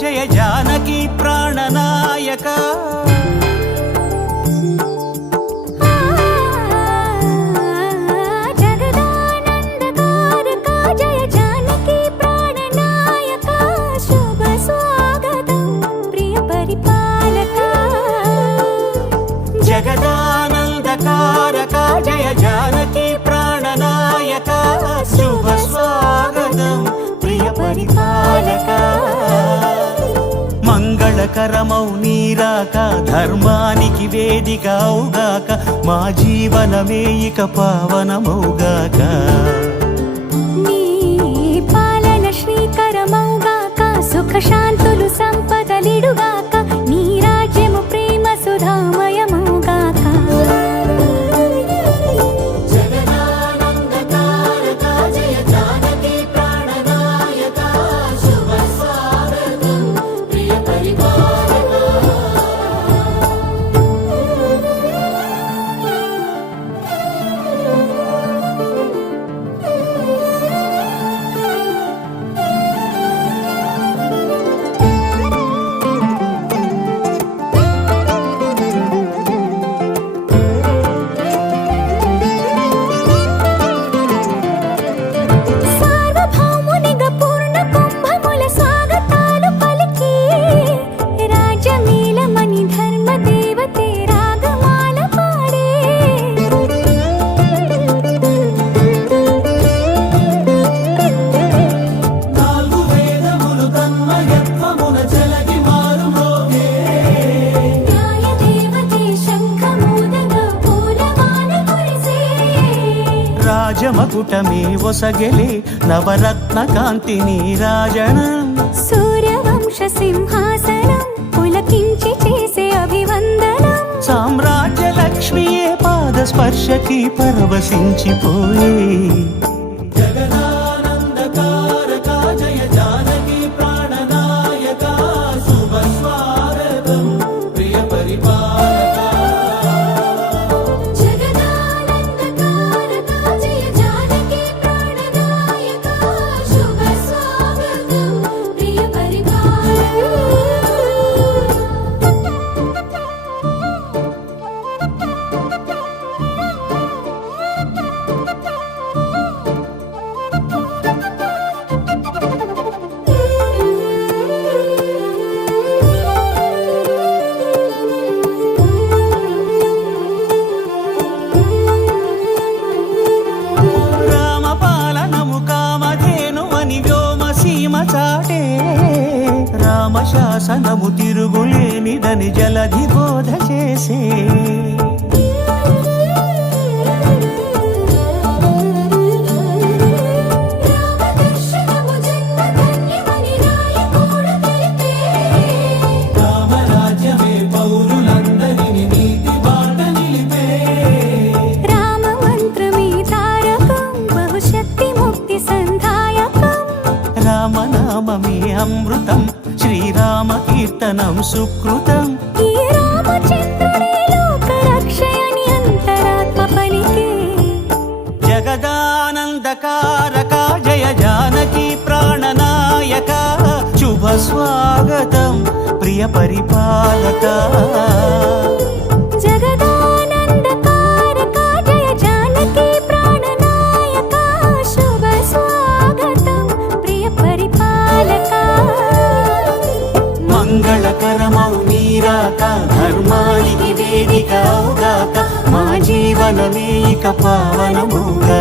జయ జానకి ప్రాణనాయక జగదానందకారక జయ జానకి ప్రాణనాయక శుభ స్వాగతం ప్రియ పరిపాలక జగదానందకారక జయ జానకి ప్రాణనాయక శుభ స్వాగతం ప్రియ పరిపాలక మంగళకరమౌ నీరాక ధర్మానికి వేదిక అవుగాక మా జీవనమే ఇక పావనమౌగాక నీ పాలన శ్రీకరమౌగాక సుఖ శాంతులు సంపదలిడుగాక నీ రాజ్యము ప్రేమ సుధామయమౌగాక రాజమకుటమే ఒసగెలే నవరత్న కాంతి నీరాజనం సూర్యవంశ సింహాసనం పులకించి చేసే అభివందనం సామ్రాజ్య లక్ష్మియే పాద స్పర్శకి పరవశించిపోయే జగదానందకారక జయ జానకి ప్రాణనాయక శుభ స్వాగతం ప్రియ పరిపాలక రామశాసనము తిరుగులేనిదని జలధి బోధ చేసే రామరాజ్యమే పౌరులందరిని నీతి బాట నిలిపే రామ మంత్రమే తారకం బహుశక్తి ముక్తి సంధాయకం రామనామమే అమృతం శ్రీరామ కీర్తనం సుకృతం ఈ రామచంద్రుడే లోక రక్షయని అంతరాత్మ పలికే జగదానందకారక జయ జానకి ప్రాణనాయక శుభ స్వాగతం ప్రియ పరిపాలక జగదానందకారక జయ జానకి ప్రాణనాయక శుభ స్వాగతం ప్రియ పరిపాలక మంగళకరమౌ నీరాక ధర్మానికి వేదిక అవుగాక మా జీవనమే ఇక పావనముగాక